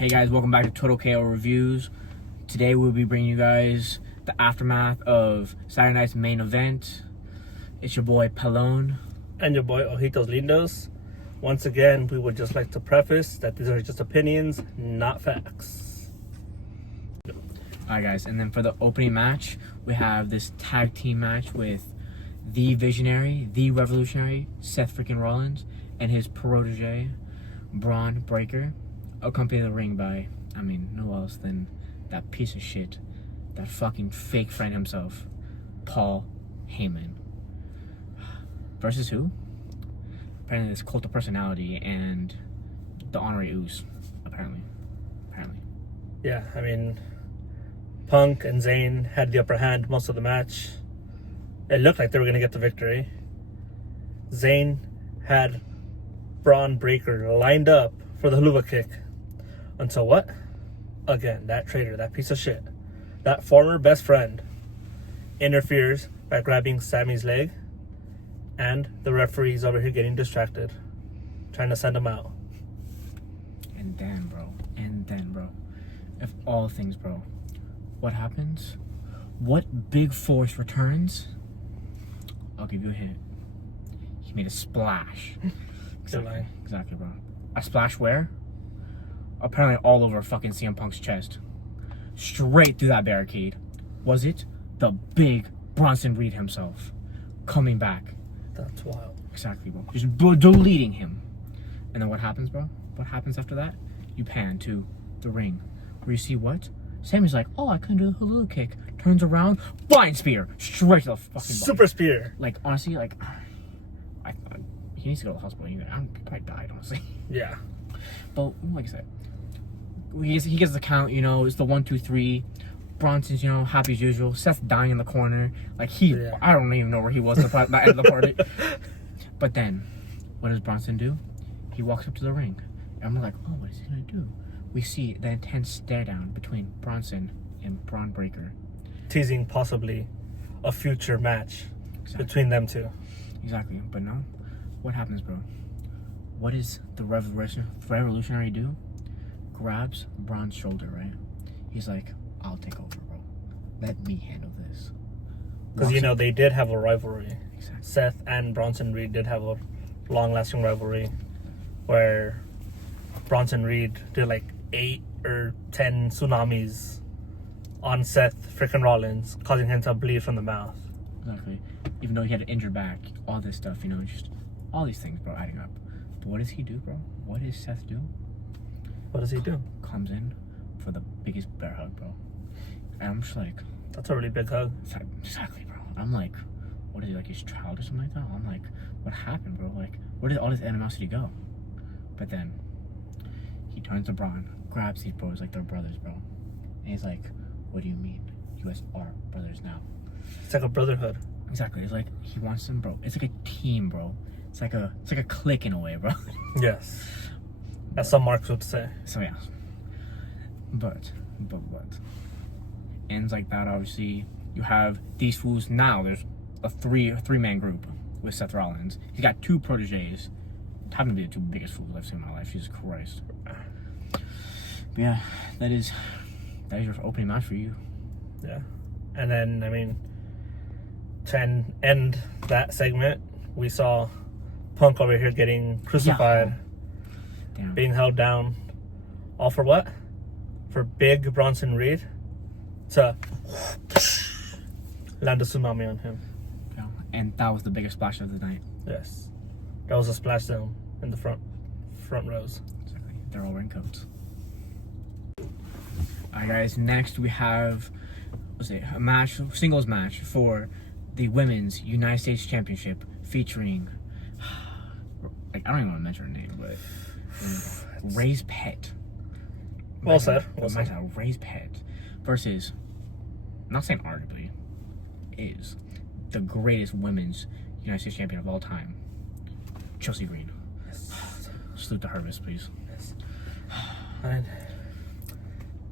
Hey guys, welcome back to TotalKOReviews. Today we'll be bringing you guys the aftermath of Saturday night's main event. It's your boy Pelon. And your boy Ojitos Lindos. Once again, we would just like to preface that these are just opinions, not facts. Alright guys, and then for the opening match, we have this tag team match with the visionary, the revolutionary, Seth freaking Rollins, and his protege, Braun Breaker, accompanied the ring by, no else than that piece of shit, that fucking fake friend himself, Paul Heyman. Versus who? Apparently this cult of personality and the honorary Oos, apparently. Yeah, Punk and Zayn had the upper hand most of the match. It looked like they were going to get the victory. Zayn had Braun Breaker lined up for the haluva kick. Until what? Again, that traitor, that piece of shit, that former best friend, interferes by grabbing Sammy's leg, and the referee's over here getting distracted, trying to send him out. And then, bro, of all things, bro, what happens? What big force returns? I'll give you a hint. He made a splash. Exactly, bro. A splash where? Apparently all over fucking CM Punk's chest. Straight through that barricade. Was it the big Bronson Reed himself coming back? That's wild. Exactly, bro. Just deleting him. And then what happens, bro? What happens after that? You pan to the ring, where you see what? Sammy's like, oh, I couldn't do the haluva kick. Turns around, flying spear, straight to the fucking body. Super spear. Like, honestly, he needs to go to the hospital. He probably died, honestly. Yeah. But like I said, he gets the count. It's the 1, 2, 3. Bronson's, happy as usual. Seth dying in the corner. I don't even know where he was at the end of the party. But then, what does Bronson do? He walks up to the ring. And we're like, oh, what is he gonna do? We see the intense stare down between Bronson and Braun Breaker, teasing possibly a future match between them two. Exactly. But no, what happens, bro? What does the revolutionary do? Grabs Braun's shoulder, right? He's like, I'll take over, bro. Let me handle this. Because, they did have a rivalry. Exactly. Seth and Bronson Reed did have a long-lasting rivalry where Bronson Reed did 8 or 10 tsunamis on Seth freaking Rollins, causing him to bleed from the mouth. Exactly. Even though he had an injured back, all this stuff, just all these things, bro, adding up. But what does he do, bro? What does Seth do? What does he do? Comes in for the biggest bear hug, bro. And I'm just like, that's a really big hug. Exactly, bro. I'm like, what is he, his child or something like that? I'm like, what happened, bro? Where did all this animosity go? But then he turns to Braun, grabs these bros like they're brothers, bro. And he's like, what do you mean? You guys are brothers now. It's like a brotherhood. Exactly. It's like he wants them, bro. It's like a team, bro. It's like a clique in a way, bro. Yes. As some Marks would say. So yeah. But what? Ends like that, obviously. You have these fools now. There's a three-man group with Seth Rollins. He's got 2 proteges. Happen to be the 2 biggest fools I've seen in my life. Jesus Christ. But yeah, that is your opening match for you. Yeah. And then, to end that segment, we saw Punk over here getting crucified, being held down. All for what? For big Bronson Reed to land a tsunami on him. Yeah. And that was the biggest splash of the night. Yes. That was a splash zone in the front rows. Exactly. They're all wearing coats. Alright guys, next we have a singles match for the Women's United States Championship featuring I don't even want to mention her name, but Ray's Pet. Well said. Ray's Pet versus, I'm not saying arguably, is the greatest women's United States champion of all time, Chelsea Green. Yes. Salute to her, miss, please. Yes.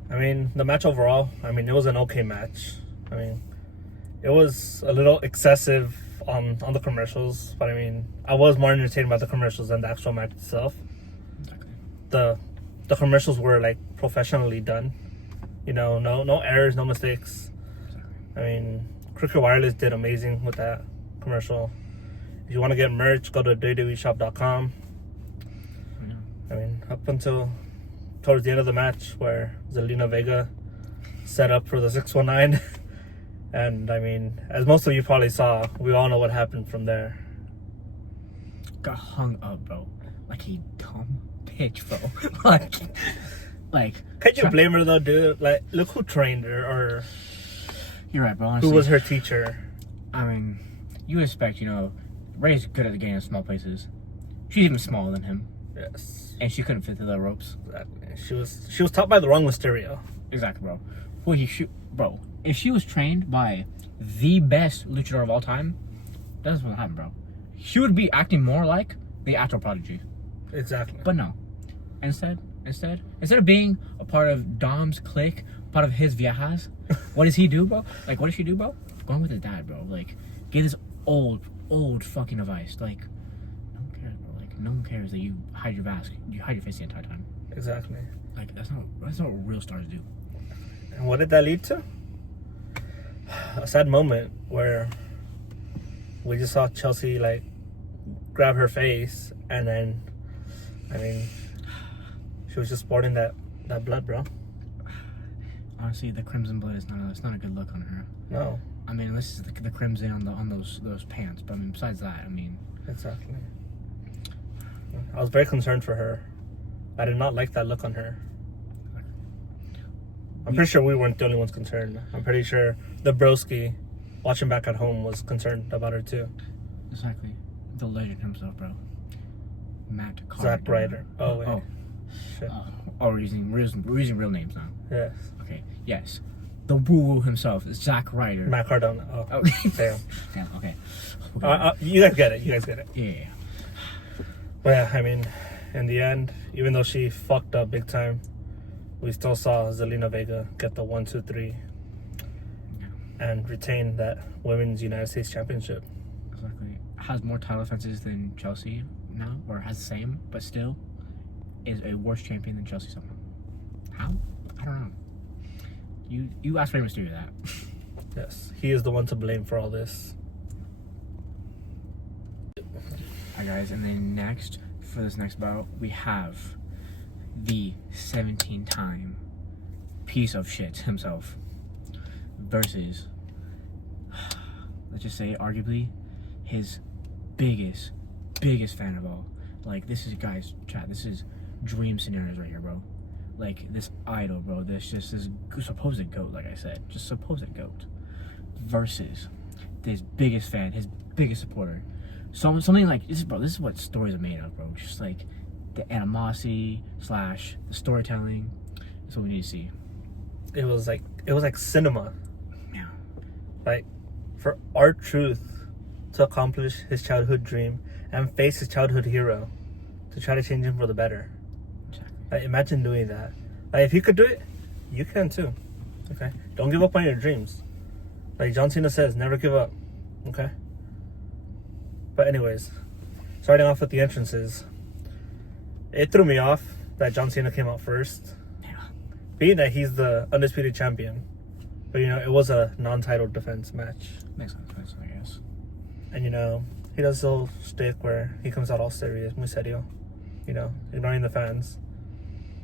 The match overall, it was an okay match. It was a little excessive on the commercials, but I was more entertained by the commercials than the actual match itself. Exactly. The the commercials were like professionally done. You know, no errors, no mistakes. I mean, Cricket Wireless did amazing with that commercial. If you want to get merch, go to WWEshop.com. I mean, up until towards the end of the match where Zelina Vega set up for the 619. And I mean, as most of you probably saw, we all know what happened from there. Got hung up, bro. Like a dumb bitch, bro. like. Can't you blame her though, dude? Like, look who trained her, or you're right, bro. Honestly, who was her teacher? I mean, you expect, Ray's good at the game in small places. She's even smaller than him. Yes. And she couldn't fit through the ropes. Exactly. She was taught by the wrong Mysterio. Exactly, bro. Bro, if she was trained by the best luchador of all time, that's what happened, bro. She would be acting more like the Astro Prodigy. Exactly. But no. Instead of being a part of Dom's clique, part of his viejas, what does he do, bro? Like, what does she do, bro? Going with his dad, bro. Like, get this old fucking advice. Like, no one cares, bro. Like, no one cares that you hide your mask. You hide your face the entire time. Exactly. Like, that's not what real stars do. And what did that lead to? A sad moment where we just saw Chelsea, like, grab her face, and then, I mean, she was just sporting that blood, bro. Honestly, the crimson blood is not a good look on her. No. I mean, unless it's the crimson on those pants. But I mean, besides that, I mean. Exactly. I was very concerned for her. I did not like that look on her. I'm pretty sure we weren't the only ones concerned. I'm pretty sure the broski watching back at home was concerned about her too. Exactly. The legend himself, bro. Matt Carter. Zack Ryder. Oh, wait. Oh. Shit. We're using real names now. Yes. Okay. Yes. The woo himself is Zack Ryder. Matt Cardona. Oh. Okay. Damn. Damn. Okay. You guys get it. Yeah. But yeah, I mean, in the end, even though she fucked up big time, we still saw Zelina Vega get the 1, 2, 3 and retain that Women's United States Championship. Exactly. Has more title defenses than Chelsea now, or has the same, but still is a worse champion than Chelsea somehow. How? I don't know. You asked Rey Mysterio that. Yes, he is the one to blame for all this. Alright, guys, and then for this next bout, we have the 17-time piece of shit himself versus, let's just say, arguably his biggest fan of all. Like, this is, guys, chat, this is dream scenarios right here, bro. Like, this idol, bro, this supposed GOAT, like I said, just supposed GOAT, versus his biggest fan, his biggest supporter. Something like this, bro. This is what stories are made of, bro. Just like the animosity / the storytelling. That's what we need to see. It was like cinema. Yeah. Like, for R-Truth to accomplish his childhood dream and face his childhood hero to try to change him for the better. Exactly. Like, imagine doing that. Like, if he could do it, you can too. Okay? Don't give up on your dreams. Like John Cena says, never give up. Okay? But anyways, starting off with the entrances, it threw me off that John Cena came out first. Yeah. Being that he's the undisputed champion. But, it was a non-title defense match. Makes sense, I guess. And, he does this little stick where he comes out all serious, muy serio. Ignoring the fans.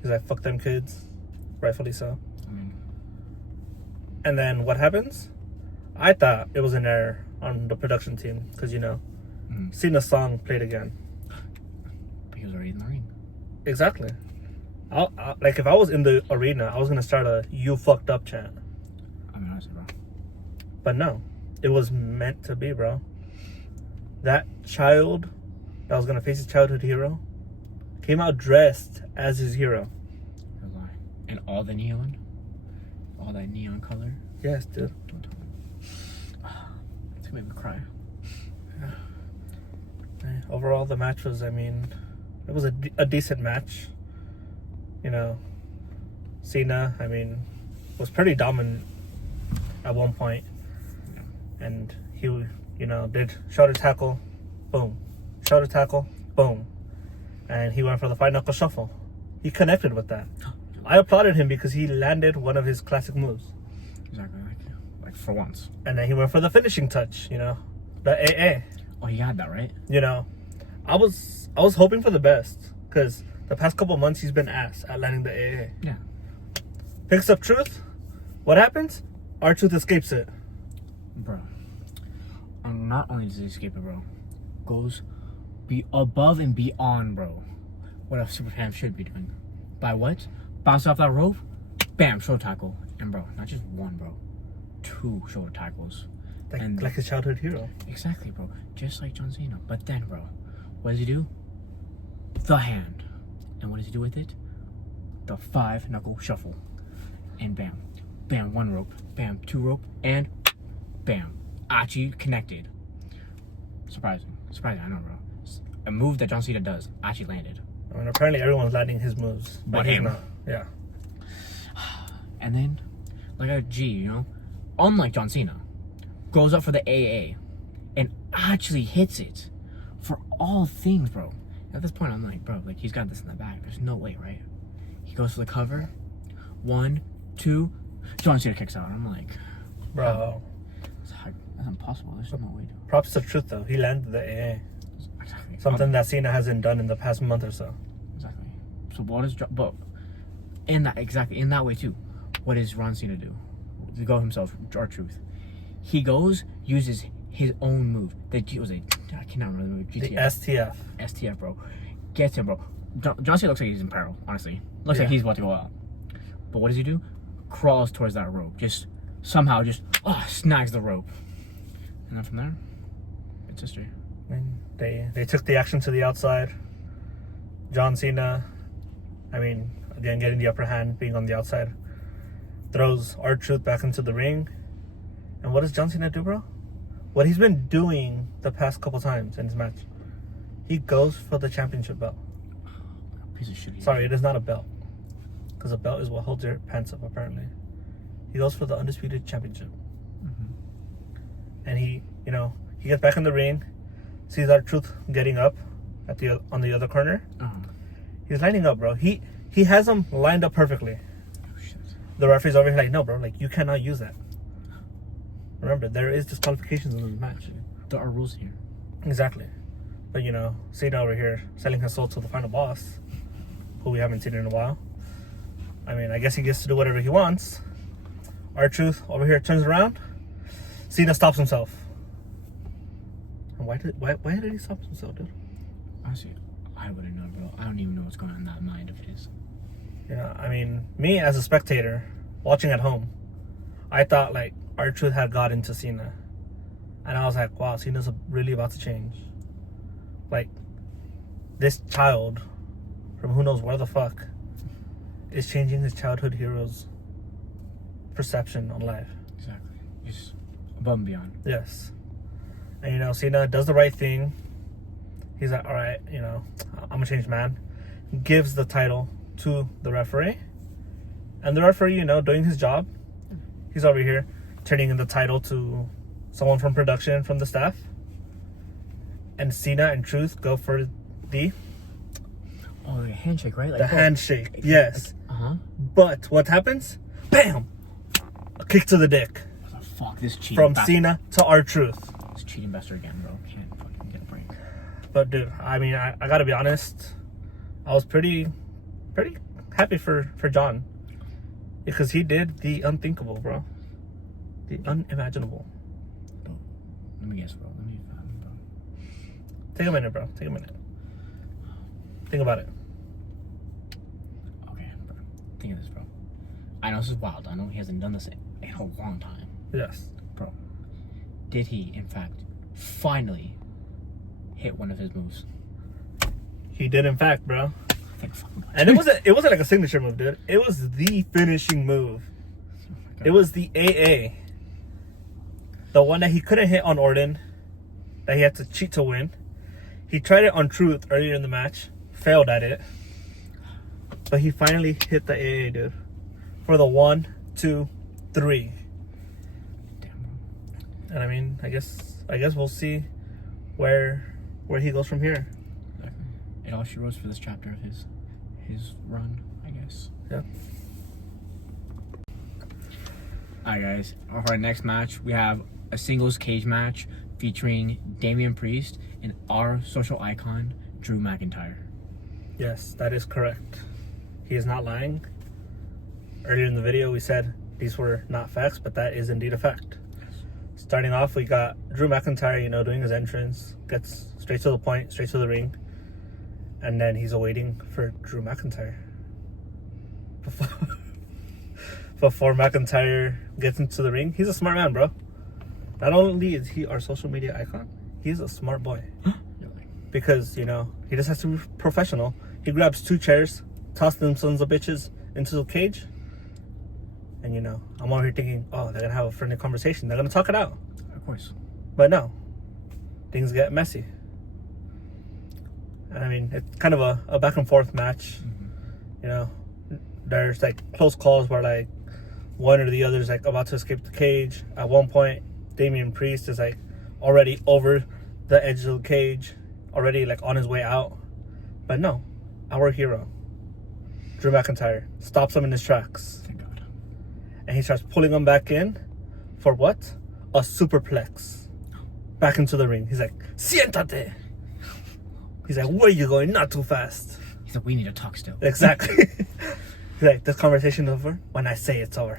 He's like, fuck them kids. Rightfully so. And then what happens? I thought it was an error on the production team. Because, Cena's song played again. But he was already in the ring. Exactly. Like, if I was in the arena, I was going to start a "you fucked up" chant. I mean, honestly, bro. But no. It was meant to be, bro. That child that was going to face his childhood hero came out dressed as his hero. No lie. And all the neon? All that neon color? Yes, dude. Don't tell me. It's going to make me cry. Overall, the match was, it was a decent match. Cena, was pretty dominant at one point. Yeah. And he, did shoulder tackle, boom. Shoulder tackle, boom. And he went for the 5 knuckle shuffle he connected with that. I applauded him because he landed one of his classic moves. Exactly, like for once. And then he went for the finishing touch, you know, the AA. Oh, he had that, right? You know, I was hoping for the best because the past couple months he's been ass at landing the AA. Yeah. Picks up Truth. What happens? R-Truth escapes it. Bro. And not only does he escape it, bro, goes be above and beyond, bro, what a super fan should be doing. By what? Bounce off that rope, bam, shoulder tackle. And bro, not just one, bro, 2 shoulder tackles. Like his childhood hero. Exactly, bro. Just like John Cena. But then, bro, what does he do? The hand. And what does he do with it? The 5-knuckle shuffle. And bam. Bam, 1 rope. Bam, 2 rope. And bam. Actually connected. Surprising. I know, bro. A move that John Cena does actually landed. I mean, apparently everyone's landing his moves. But he's him. not. Yeah. And then, like a G, you know? Unlike John Cena, goes up for the AA and actually hits it for all things, bro. At this point, I'm like, bro, like he's got this in the bag. There's no way, right? He goes for the cover. 1, 2. John Cena kicks out. I'm like, Bro. That's impossible. There's no way to. Props to Truth, though. He landed the AA. Exactly. Something that Cena hasn't done in the past month or so. Exactly. So what is but in that way too, what does Ron Cena do? To go himself, R-Truth. He goes, uses his own move. I cannot remember the move. GTF. The STF. STF, bro. Gets him, bro. John Cena looks like he's in peril, honestly. Looks like he's about to go out. But what does he do? Crawls towards that rope. Just somehow snags the rope. And then from there, it's history. I mean, they took the action to the outside. John Cena, again, getting the upper hand, being on the outside, throws R-Truth back into the ring. And what does John Cena do, bro? What he's been doing the past couple times in his match. He goes for the championship belt. Piece of shit. Sorry, it is not a belt. Because a belt is what holds your pants up, apparently. He goes for the undisputed championship. Mm-hmm. And he gets back in the ring, sees R-Truth getting up on the other corner. Uh-huh. He's lining up, bro. He has him lined up perfectly. Oh, shit. The referee's over here like, no, bro, like, you cannot use that. Remember, there is disqualifications in the match. There are rules here. Exactly. But, Cena over here selling his soul to the final boss, who we haven't seen in a while. I guess he gets to do whatever he wants. R-Truth over here turns around. Cena stops himself. And why did he stop himself, dude? Honestly, I wouldn't know, bro. I don't even know what's going on in that mind of his. Me as a spectator watching at home, I thought like R-Truth had got into Cena. And I was like, wow, Cena's really about to change. Like, this child from who knows where the fuck is changing his childhood hero's perception on life. Exactly. Just above and beyond. Yes. And Cena does the right thing. He's like, all right, I'm a changed man. Gives the title to the referee. And the referee, doing his job. He's over here turning in the title to someone from production, from the staff. And Cena and Truth go for the handshake, right? Like, the handshake, yes. Uh-huh. But what happens? Bam! A kick to the dick. Fuck, this cheating From bastard. Cena to R-Truth. This cheating bastard again, bro. Can't fucking get a break. But dude, I gotta be honest. I was pretty happy for John. Because he did the unthinkable, bro. The unimaginable. Bro, let me guess, bro. Bro. Take a minute, bro. Take a minute. Think about it. Okay, bro. Think of this, bro. I know this is wild. I know he hasn't done this in a long time. Yes. Bro, did he, in fact, finally hit one of his moves? He did, in fact, bro. Thank fucking God. And it wasn't like a signature move, dude. It was the finishing move. It was the AA. The one that he couldn't hit on Orton. That he had to cheat to win. He tried it on Truth earlier in the match. Failed at it. But he finally hit the AA, dude. For the 1, 2, 3. Damn, bro. And I guess we'll see where he goes from here. Exactly. It all she wrote for this chapter of his. his run, I guess. Yeah. Alright, guys. For our next match, we have a singles cage match featuring Damian Priest and our social icon, Drew McIntyre. Yes, that is correct. He is not lying. Earlier in the video, we said these were not facts, but that is indeed a fact. Starting off, we got Drew McIntyre, doing his entrance, gets straight to the point, straight to the ring, and then he's awaiting for Drew McIntyre. Before McIntyre gets into the ring, he's a smart man, bro. Not only is he our social media icon, he's a smart boy. Because, he just has to be professional. He grabs 2 chairs, tosses them sons of bitches into the cage, and I'm over here thinking, oh, they're gonna have a friendly conversation. They're gonna talk it out. Of course. But no. Things get messy. I mean, it's kind of a back and forth match. Mm-hmm. There's close calls where one or the other is about to escape the cage. At one point, Damian Priest is already over the edge of the cage, already on his way out. But no, our hero, Drew McIntyre, stops him in his tracks. Thank God. And he starts pulling him back in for what? A superplex. Back into the ring. He's like, siéntate. He's like, where are you going? Not too fast. He's like, we need to talk still. Exactly. He's like, this conversation over when I say it's over.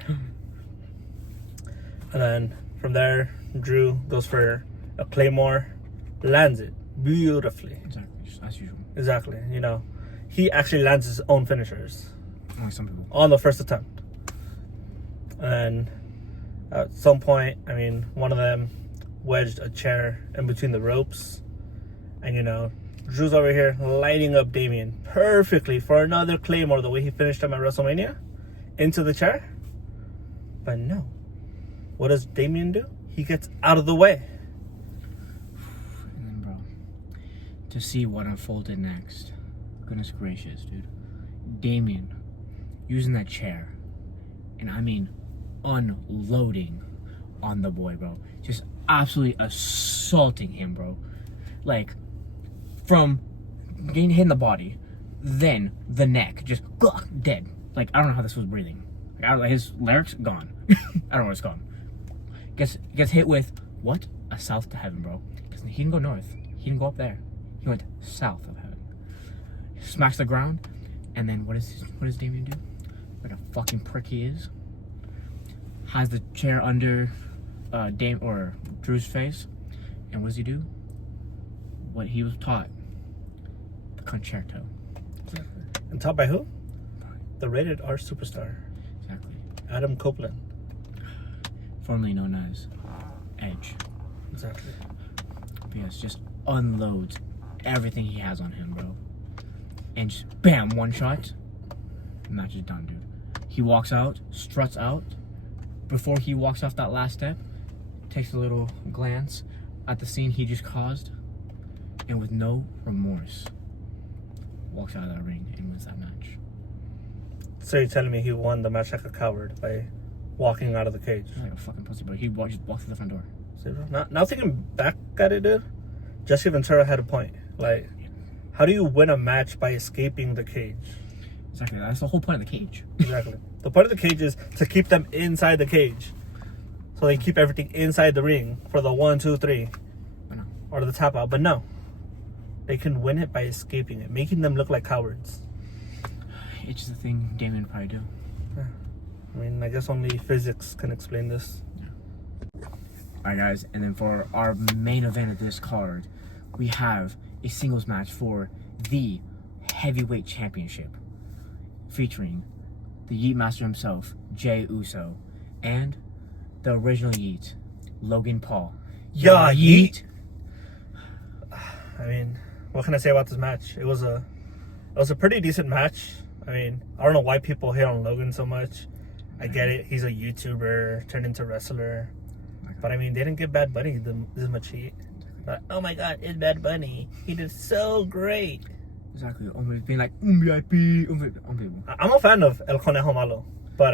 And then from there, Drew goes for a Claymore, lands it beautifully. Exactly, just as usual. Exactly. He actually lands his own finishers. Only some people. On the first attempt. And at some point, one of them wedged a chair in between the ropes. And, Drew's over here lighting up Damian perfectly for another Claymore, the way he finished him at WrestleMania, into the chair. But no. What does Damian do? He gets out of the way. And then, bro, to see what unfolded next. Goodness gracious, dude. Damian using that chair, and unloading on the boy, bro. Just absolutely assaulting him, bro. From getting hit in the body, then the neck, just dead. I don't know how this was breathing. His larynx gone. I don't know where it's gone. Gets hit with what? A south to heaven, bro. Because he didn't go north. He didn't go up there. He went south of heaven. Smacks the ground, and then what does Damian do? Like a fucking prick he is. Has the chair under Drew's face, and what does he do? What he was taught. The concerto. Exactly. And taught by who? The rated R superstar. Exactly. Adam Copeland. Formerly known as Edge. Exactly. But yes, just unloads everything he has on him, bro. And just bam, one shot. The match is done, dude. He walks out, struts out. Before he walks off that last step, takes a little glance at the scene he just caused, and with no remorse, walks out of that ring and wins that match. So you're telling me he won the match like a coward by walking out of the cage? Like a fucking pussy, bro. He just walked through the front door. See, bro? Now thinking back at it, dude, Jesse Ventura had a point. How do you win a match by escaping the cage? Exactly. That's the whole point of the cage. Exactly. The point of the cage is to keep them inside the cage. So they keep everything inside the ring for the 1, 2, 3. I know. Or the tap out. But no. They can win it by escaping it, making them look like cowards. It's just a thing Damian would probably do. Yeah. I guess only physics can explain this. Yeah. Alright, guys. And then for our main event of this card, we have a singles match for the heavyweight championship, featuring the Yeet Master himself, Jey Uso, and the original Yeet, Logan Paul. Yeah, Yeet. What can I say about this match? It was a pretty decent match. I don't know why people hate on Logan so much. I get it. He's a YouTuber turned into wrestler. But they didn't give Bad Bunny this much heat. But, oh my God, it's Bad Bunny. He did so great. Exactly. Always being like, VIP. I'm a fan of El Conejo Malo. But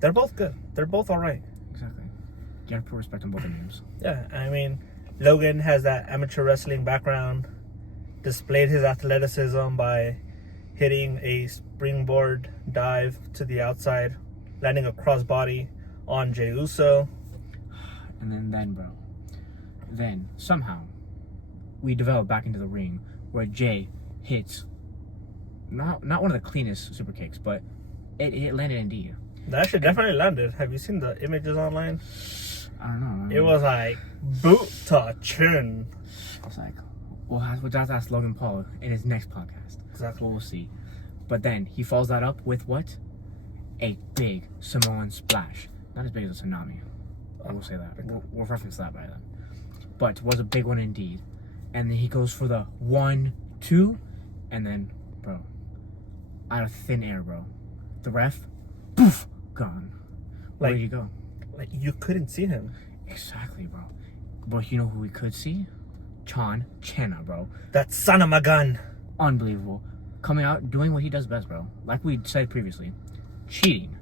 they're both good. They're both alright. Exactly. You gotta put respect on both their names. Yeah, Logan has that amateur wrestling background. Displayed his athleticism by, hitting a springboard dive to the outside, landing a crossbody on Jey Uso. And then, bro, somehow we develop back into the ring where Jay hits not one of the cleanest super kicks, but it landed indeed. That shit definitely landed. Have you seen the images online? I don't know. It was like boot to chin. I was like, well, we'll just ask Logan Paul in his next podcast. Exactly. We'll see. But then he follows that up with what? A big Samoan splash. Not as big as a tsunami. I will say that. We'll reference that by then. But was a big one indeed. And then he goes for the 1, 2, and then, bro, out of thin air, bro. The ref, poof, gone. Where did he go? Like, you couldn't see him. Exactly, bro. But you know who we could see? Chan Chenna, bro. That son of a gun. Unbelievable. Coming out, doing what he does best, bro. Like we said previously. Cheating.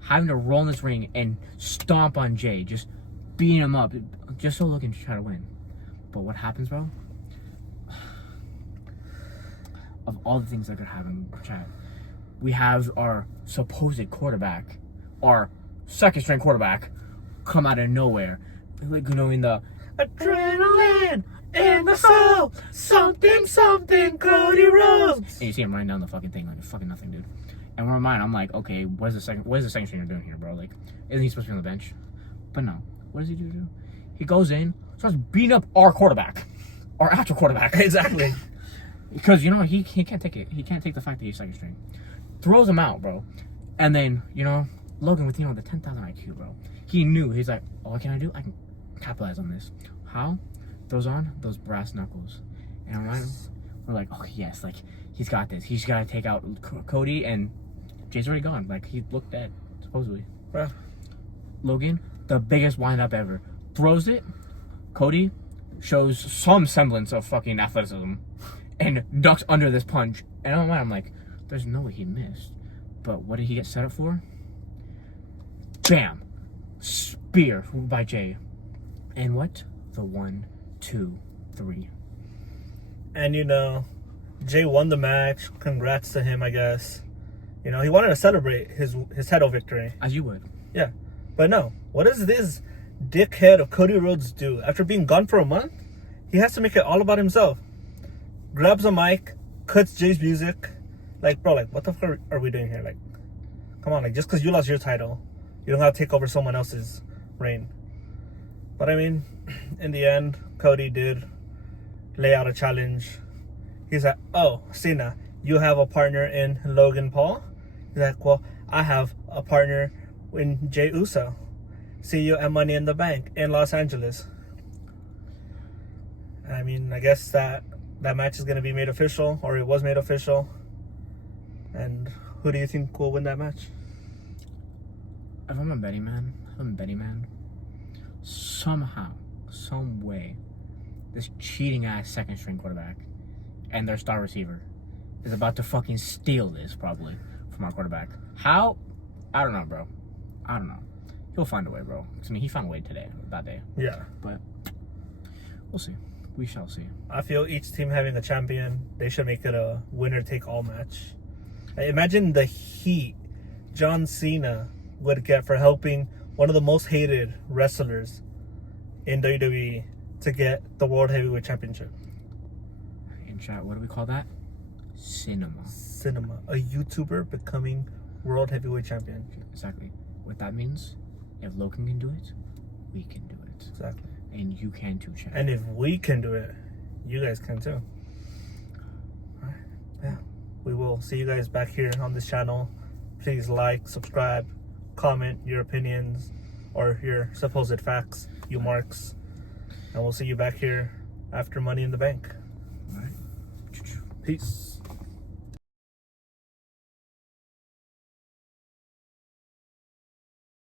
Having to roll in this ring and stomp on Jay. Just beating him up. Just so looking to try to win. But what happens, bro? Of all the things that could happen, chat, we have our supposed quarterback, our second string quarterback, come out of nowhere. Like, you know, in the adrenaline in the soul, something, Cody Rhodes. And you see him running down the fucking thing like a fucking nothing, dude. And in my mind, I'm like, okay, what is the second stringer doing here, bro? Like, isn't he supposed to be on the bench? But no. What does he do? He goes in, starts beating up our quarterback. Our actual quarterback. Exactly. Because, you know, he can't take it. He can't take the fact that he's second string. Throws him out, bro. And then, you know, Logan with, you know, the 10,000 IQ, bro. He knew. He's like, oh, what can I do? I can capitalize on this. How? Throws on those brass knuckles. And we're like, oh, yes, like, he's got this. He's got to take out Cody, and Jay's already gone. Like, he looked dead, supposedly. Bro. Logan, the biggest wind-up ever. Throws it. Cody shows some semblance of fucking athleticism and ducks under this punch. And I'm like, there's no way he missed. But what did he get set up for? Bam! Spear by Jay. And what? The 1, 2, 3. And, you know, Jay won the match. Congrats to him, I guess. You know, he wanted to celebrate his title victory. As you would. Yeah. But no. What does this dickhead of Cody Rhodes do? After being gone for a month, he has to make it all about himself. Grabs a mic, cuts Jay's music. Like, bro, like, what the fuck are we doing here? Like, come on, like, just because you lost your title, you don't have to take over someone else's reign. But I mean, in the end, Cody did lay out a challenge. He's like, oh, Cena, you have a partner in Logan Paul? He's like, well, I have a partner in Jey Uso. See you at Money in the Bank in Los Angeles. I mean, I guess that match is going to be made official, or it was made official. And who do you think will win that match? If I'm a betting man, somehow, some way, this cheating ass second string quarterback and their star receiver is about to fucking steal this, probably, from our quarterback. How? I don't know, bro. I don't know. He'll find a way, bro. I mean, he found a way today, that day. Yeah. But we'll see. We shall see. I feel each team having a champion, they should make it a winner-take-all match. Imagine the heat John Cena would get for helping one of the most hated wrestlers in WWE to get the World Heavyweight Championship. In chat, what do we call that? Cinema. A YouTuber becoming World Heavyweight Champion. Exactly. What that means, if Logan can do it, we can do it. Exactly. And you can too, chat. And if we can do it, you guys can too. Alright. Yeah. We will see you guys back here on this channel. Please like, subscribe, comment your opinions or your supposed facts, you marks. And we'll see you back here after Money in the Bank. Alright. Peace.